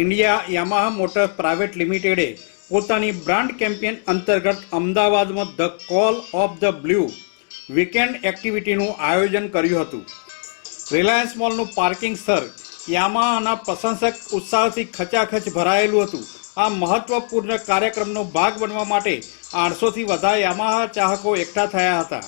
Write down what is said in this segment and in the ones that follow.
India Yamaha motors private લિમિટેડે પોતાની brand campaign અંતર્ગત અમદાવાદમાં the call of the blue weekend એક્ટિવિટીનું આયોજન કર્યું હતું. રિલાયન્સ મોલનું પાર્કિંગ સ્થળ યામાહાના પ્રશંસક ઉત્સાહથી ખચાખચ ભરાયેલું હતું. આ મહત્વપૂર્ણ કાર્યક્રમનો ભાગ બનવા માટે આઠસોથી વધારે યામાહા ચાહકો એકઠા થયા હતા.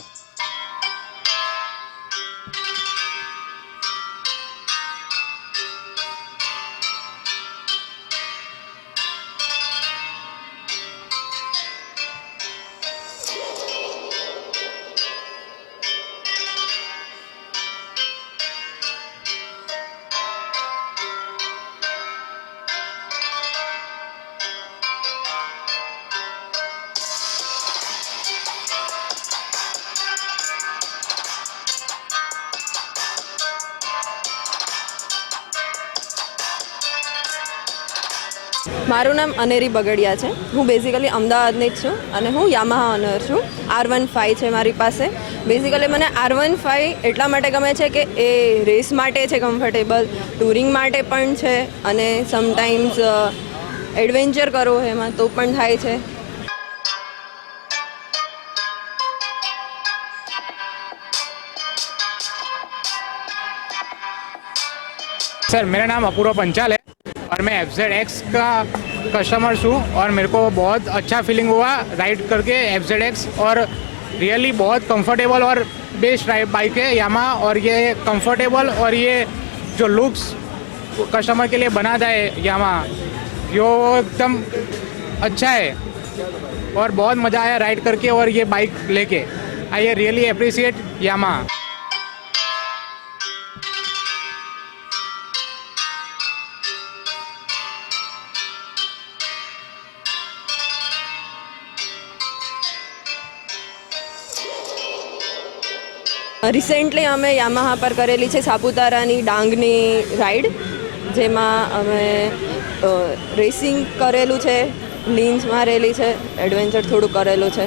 મારું નામ અનેરી બગડિયા છે હું બેઝિકલી અમદાવાદની જ છું અને હું યામાહા ઓનર છું આર વન ફાઇવ છે મારી પાસે બેઝિકલી મને આર વન ફાઇવ એટલા માટે ગમે છે કે એ રેસ માટે છે કમ્ફર્ટેબલ ટુરિંગ માટે પણ છે અને સમટાઈમ્સ એડવેન્ચર કરવો હોય એમાં તો પણ થાય છે सर मेरा नाम अपूर्व पंचाल है और मैं एफ़ जेड एक्स का कस्टमर्स हूँ और मेरे को बहुत अच्छा फीलिंग हुआ राइड करके एफ़ जेड एक्स और रियली बहुत कंफर्टेबल और बेस्ट राइड बाइक है यामा और ये कंफर्टेबल और ये जो लुक्स कस्टमर के लिए बना जाए यामा यो एकदम अच्छा है और बहुत मज़ा आया राइड करके और ये बाइक लेके। I really appreciate Yamaha recently અમે યામાહા પર કરેલી છે સાપુતારાની ડાંગની રાઈડ જેમાં અમે રેસિંગ કરેલું છે લીન્સ મારેલી છે એડવેન્ચર થોડું કરેલું છે.